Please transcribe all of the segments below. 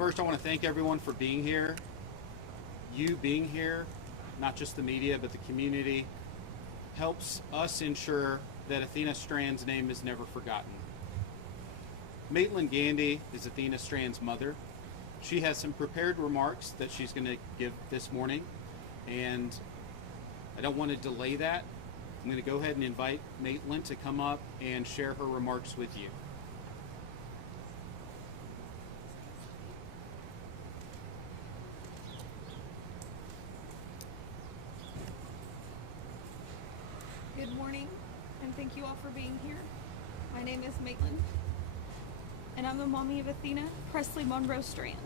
First, I want to thank everyone for being here. You being here, not just the media, but the community, helps us ensure that Athena Strand's name is never forgotten. Maityln Gandy is Athena Strand's mother. She has some prepared remarks that she's going to give this morning, and I don't want to delay that. I'm going to go ahead and invite Maityln to come up and share her remarks with you. Good morning, and thank you all for being here. My name is Maityln, and I'm the mommy of Athena Presley Monroe Strand.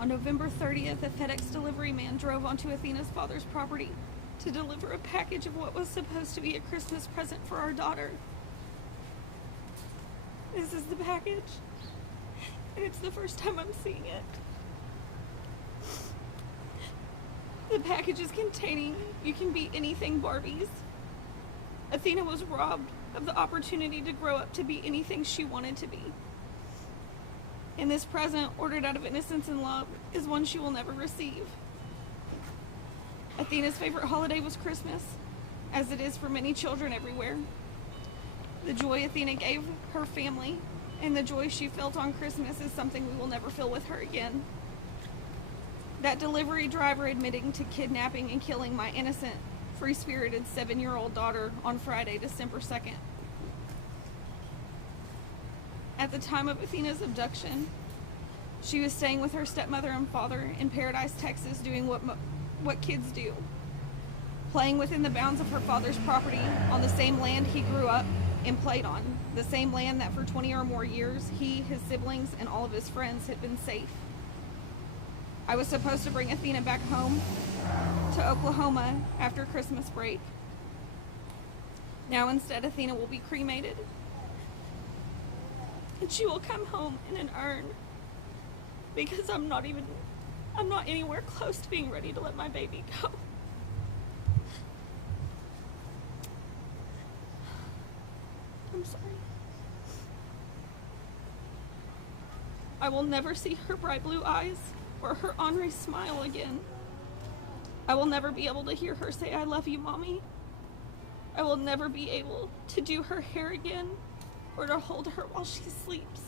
On November 30th, a FedEx delivery man drove onto Athena's father's property to deliver a package of what was supposed to be a Christmas present for our daughter. This is the package, and it's the first time I'm seeing it. The package is containing "You Can Be Anything" Barbies. Athena was robbed of the opportunity to grow up to be anything she wanted to be. And this present, ordered out of innocence and love, is one she will never receive. Athena's favorite holiday was Christmas, as it is for many children everywhere. The joy Athena gave her family and the joy she felt on Christmas is something we will never feel with her again. That delivery driver admitting to kidnapping and killing my innocent, free-spirited 7-year-old daughter on Friday, December 2nd. At the time of Athena's abduction, she was staying with her stepmother and father in Paradise, Texas, doing what kids do. Playing within the bounds of her father's property on the same land he grew up and played on. The same land that for 20 or more years, he, his siblings, and all of his friends had been safe. I was supposed to bring Athena back home to Oklahoma after Christmas break. Now instead, Athena will be cremated, and she will come home in an urn because I'm not anywhere close to being ready to let my baby go. I'm sorry. I will never see her bright blue eyes or her ornery smile again. I will never be able to hear her say, "I love you, Mommy." I will never be able to do her hair again or to hold her while she sleeps.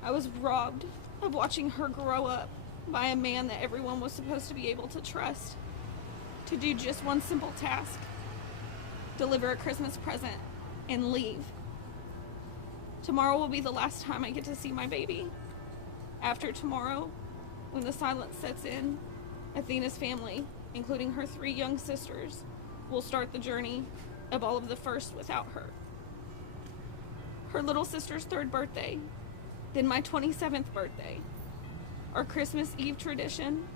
I was robbed of watching her grow up by a man that everyone was supposed to be able to trust, to do just one simple task: deliver a Christmas present and leave. Tomorrow will be the last time I get to see my baby. After tomorrow, when the silence sets in, Athena's family, including her 3 young sisters, will start the journey of all of the first without her. Her little sister's 3rd birthday, then my 27th birthday, our Christmas Eve tradition,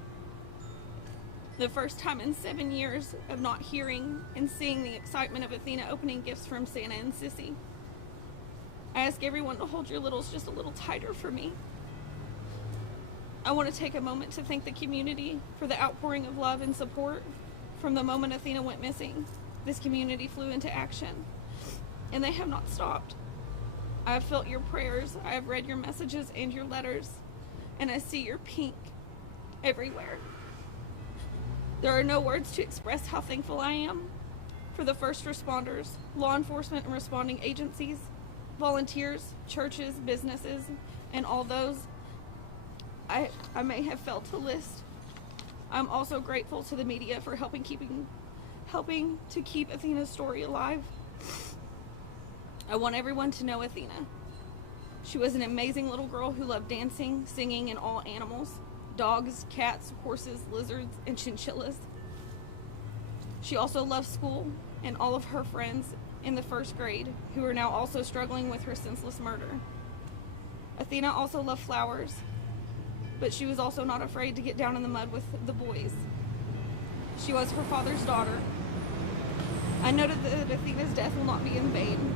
the first time in 7 years of not hearing and seeing the excitement of Athena opening gifts from Santa and Sissy. I ask everyone to hold your littles just a little tighter for me. I want to take a moment to thank the community for the outpouring of love and support. From the moment Athena went missing, this community flew into action, and they have not stopped. I have felt your prayers, I have read your messages and your letters, and I see your pink everywhere. There are no words to express how thankful I am for the first responders, law enforcement and responding agencies, volunteers, churches, businesses, and all those I may have failed to list. I'm also grateful to the media for helping to keep Athena's story alive. I want everyone to know Athena. She was an amazing little girl who loved dancing, singing, and all animals: dogs, cats, horses, lizards, and chinchillas. She also loved school and all of her friends in the 1st grade, who are now also struggling with her senseless murder. Athena also loved flowers, but she was also not afraid to get down in the mud with the boys. She was her father's daughter. I noted that Athena's death will not be in vain.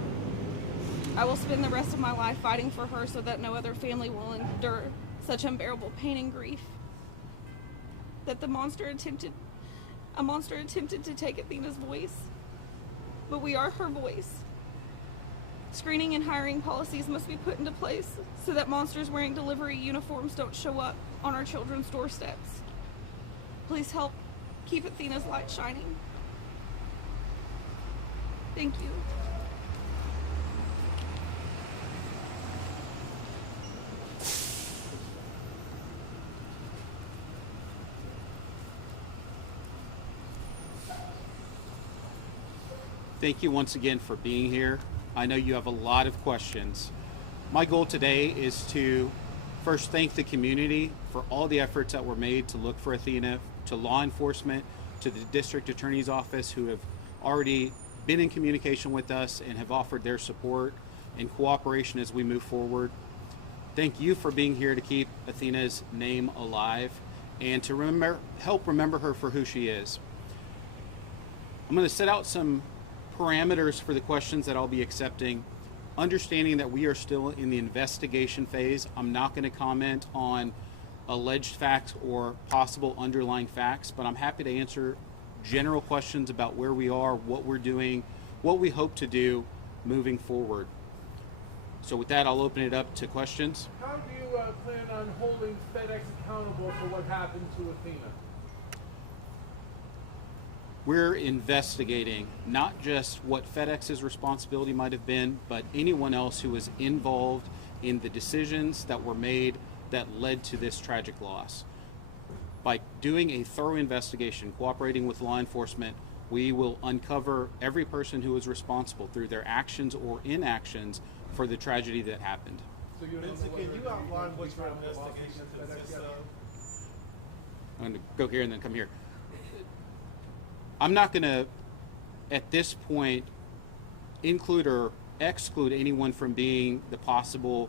I will spend the rest of my life fighting for her so that no other family will endure such unbearable pain and grief. That a monster attempted to take Athena's voice, but we are her voice, Screening and hiring policies must be put into place so that monsters wearing delivery uniforms don't show up on our children's doorsteps. Please help keep Athena's light shining. Thank you. Thank you once again for being here. I know you have a lot of questions. My goal today is to first thank the community for all the efforts that were made to look for Athena, to law enforcement, to the district attorney's office who have already been in communication with us and have offered their support and cooperation as we move forward. Thank you for being here to keep Athena's name alive and to help remember her for who she is. I'm going to set out some parameters for the questions that I'll be accepting, understanding that we are still in the investigation phase. I'm not going to comment on alleged facts or possible underlying facts, but I'm happy to answer general questions about where we are, what we're doing, what we hope to do moving forward. So with that, I'll open it up to questions. How do you plan on holding FedEx accountable for what happened to Athena? We're investigating not just what FedEx's responsibility might have been, but anyone else who was involved in the decisions that were made that led to this tragic loss. By doing a thorough investigation, cooperating with law enforcement, we will uncover every person who was responsible through their actions or inactions for the tragedy that happened. So you Vincent, can you outline what your investigation consists of? I'm going to go here and then come here. I'm not going to, at this point, include or exclude anyone from being the possible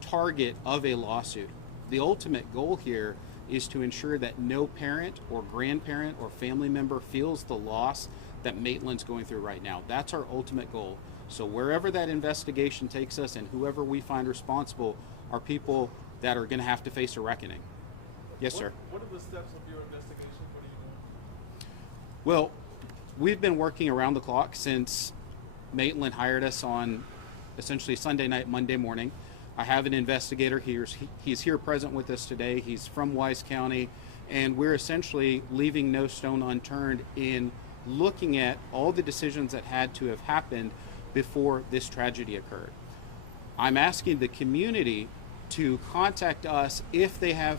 target of a lawsuit. The ultimate goal here is to ensure that no parent or grandparent or family member feels the loss that Maityln's going through right now. That's our ultimate goal. So wherever that investigation takes us and whoever we find responsible are people that are going to have to face a reckoning. Yes, sir. What are the steps of your investigation? What are you doing? Well, we've been working around the clock since Maityln hired us on essentially Sunday night, Monday morning. I have an investigator here. He's here present with us today. He's from Wise County, and we're essentially leaving no stone unturned in looking at all the decisions that had to have happened before this tragedy occurred. I'm asking the community to contact us if they have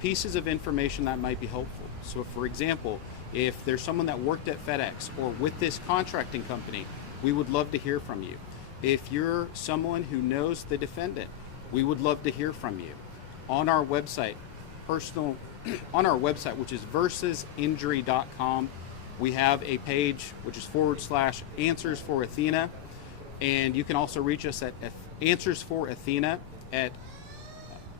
pieces of information that might be helpful. So for example, if there's someone that worked at FedEx or with this contracting company, we would love to hear from you. If you're someone who knows the defendant, we would love to hear from you. On our website, which is versusinjury.com, we have a page which is /answers for Athena, and you can also reach us at answers for Athena at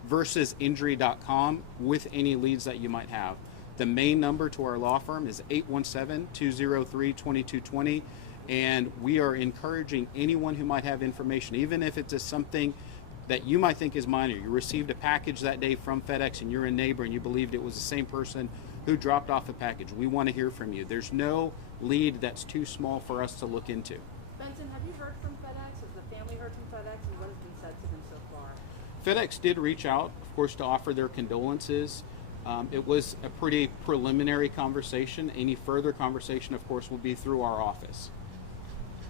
versusinjury.com with any leads that you might have. The main number to our law firm is 817-203-2220, and we are encouraging anyone who might have information, even if it's something that you might think is minor. You received a package that day from FedEx and you're a neighbor and you believed it was the same person who dropped off a package. We want to hear from you. There's no lead that's too small for us to look into. Benson, have you heard from FedEx? Has the family heard from FedEx, and what has been said to them so far? FedEx did reach out, of course, to offer their condolences. It was a pretty preliminary conversation. Any further conversation, of course, will be through our office.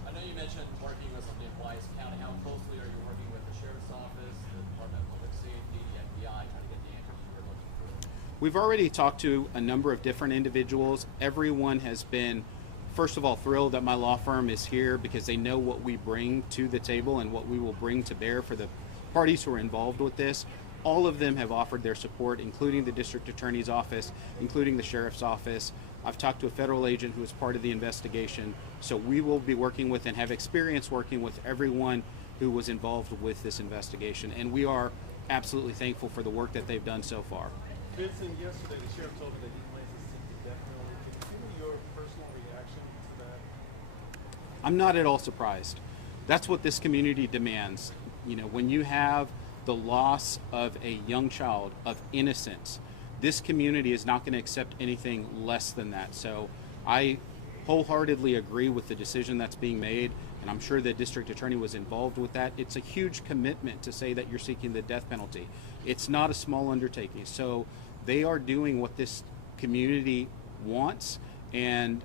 I know you mentioned working with somebody in Wise County. How closely are you working with the Sheriff's Office, the Department of Public Safety, the FBI, trying to get the answers you're looking for? We've already talked to a number of different individuals. Everyone has been, first of all, thrilled that my law firm is here because they know what we bring to the table and what we will bring to bear for the parties who are involved with this. All of them have offered their support, including the district attorney's office, including the sheriff's office. I've talked to a federal agent who is part of the investigation. So we will be working with and have experience working with everyone who was involved with this investigation. And we are absolutely thankful for the work that they've done so far. Vincent, yesterday the sheriff told me that he plans to seek the death penalty. Can you give me your personal reaction to that? I'm not at all surprised. That's what this community demands. You know, when you have the loss of a young child, of innocence, this community is not going to accept anything less than that. So I wholeheartedly agree with the decision that's being made, and I'm sure the district attorney was involved with that. It's a huge commitment to say that you're seeking the death penalty. It's not a small undertaking. So they are doing what this community wants, and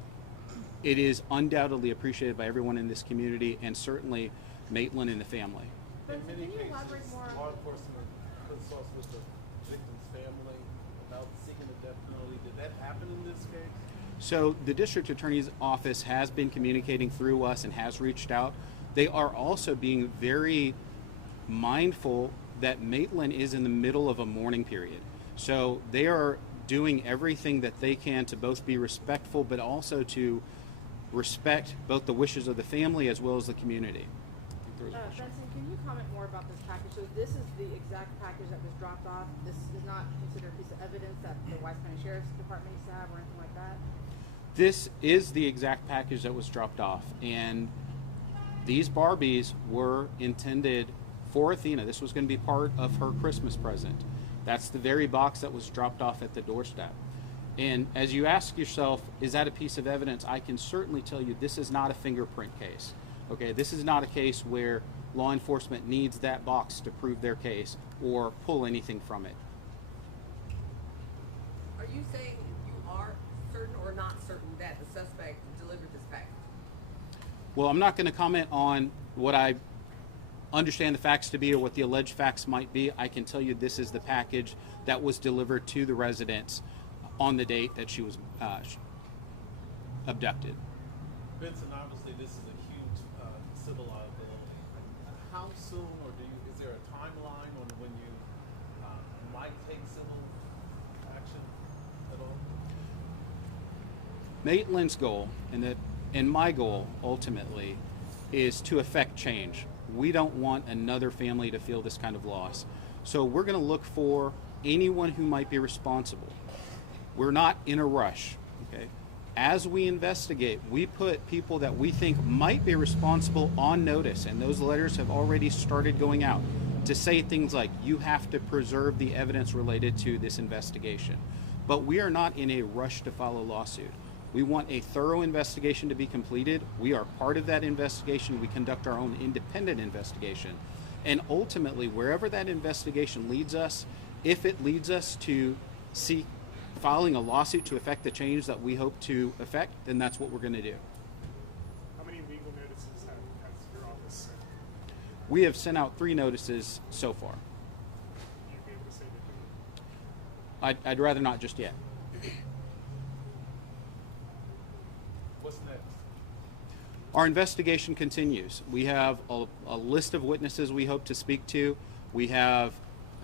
it is undoubtedly appreciated by everyone in this community, and certainly Maityln and the family. Benson, In many can you cases, elaborate more law on enforcement consults with the victim's family about seeking the death penalty. Did that happen in this case? So the district attorney's office has been communicating through us and has reached out. They are also being very mindful that Maityln is in the middle of a mourning period. So they are doing everything that they can to both be respectful, but also to respect both the wishes of the family as well as the community. Benson, can you comment more about this package? So this is the exact package that was dropped off. This is not considered a piece of evidence that the Wise County Sheriff's Department needs to have or anything like that? This is the exact package that was dropped off, and these Barbies were intended for Athena. This was going to be part of her Christmas present. That's the very box that was dropped off at the doorstep. And as you ask yourself, is that a piece of evidence? I can certainly tell you this is not a fingerprint case. Okay, this is not a case where law enforcement needs that box to prove their case or pull anything from it. Are you saying you are certain or not certain that the suspect delivered this package? Well, I'm not going to comment on what I understand the facts to be or what the alleged facts might be. I can tell you this is the package that was delivered to the residence on the date that she was abducted. Benson, obviously this is a huge civil liability. How soon, or is there a timeline on when you might take civil action at all? Maityln's goal and my goal ultimately is to affect change. We don't want another family to feel this kind of loss. So we're going to look for anyone who might be responsible. We're not in a rush, okay? As we investigate, we put people that we think might be responsible on notice, and those letters have already started going out to say things like, you have to preserve the evidence related to this investigation. But we are not in a rush to file a lawsuit. We want a thorough investigation to be completed. We are part of that investigation. We conduct our own independent investigation. And ultimately, wherever that investigation leads us, if it leads us to seek filing a lawsuit to effect the change that we hope to effect, then that's what we're going to do. How many legal notices has your office sent? We have sent out 3 notices so far. You'd be able to say that I'd rather not just yet. What's next? Our investigation continues. We have a list of witnesses we hope to speak to. We have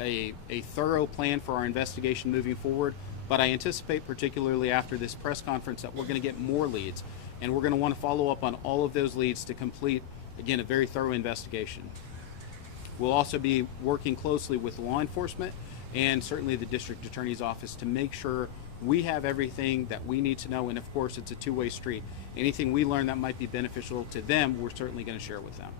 a thorough plan for our investigation moving forward, but I anticipate, particularly after this press conference, that we're going to get more leads, and we're going to want to follow up on all of those leads to complete, again, a very thorough investigation. We'll also be working closely with law enforcement and certainly the district attorney's office to make sure we have everything that we need to know, and of course it's a two-way street. Anything we learn that might be beneficial to them, we're certainly going to share with them.